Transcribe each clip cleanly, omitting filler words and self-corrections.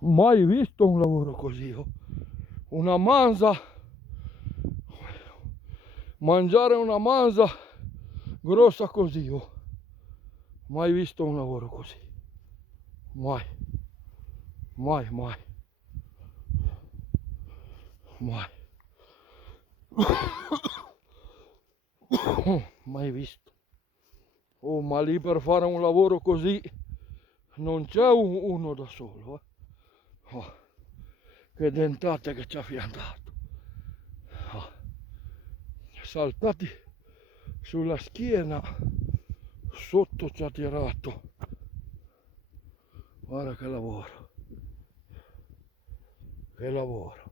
Mai visto un lavoro così, oh. Una manza, mangiare una manza grossa così, oh. Mai visto un lavoro così. Mai. Mai, mai. Mai. Mai visto. Oh, ma lì per fare un lavoro così non c'è uno da solo, eh. Oh, che dentate che ci ha fiandato. Oh, saltati sulla schiena, sotto ci ha tirato. Guarda che lavoro. Che lavoro.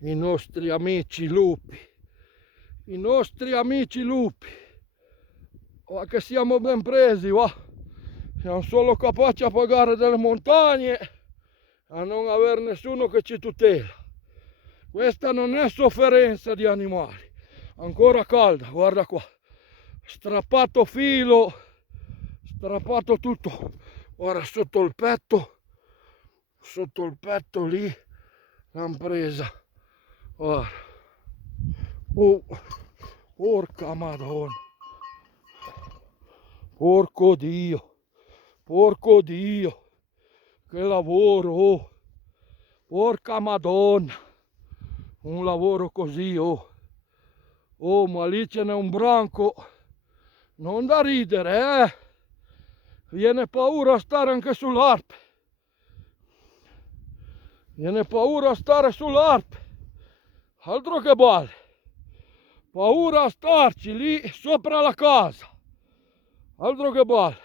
I nostri amici lupi. I nostri amici lupi. Oh, che siamo ben presi, va. Siamo solo capaci a pagare delle montagne, a non avere nessuno che ci tutela. Questa non è sofferenza di animali. Ancora calda, guarda qua. Strappato filo, strappato tutto. Ora sotto il petto lì l'hanno presa. Ora. Oh, porca madonna. Porco Dio, che lavoro, oh. Porca madonna, un lavoro così, oh. Oh, ma lì ce n'è un branco, non da ridere, eh. Viene paura a stare anche sull'Arpe. Viene paura a stare sull'Arpe. Altro che balle. Paura a starci lì sopra la casa. Altro che balle.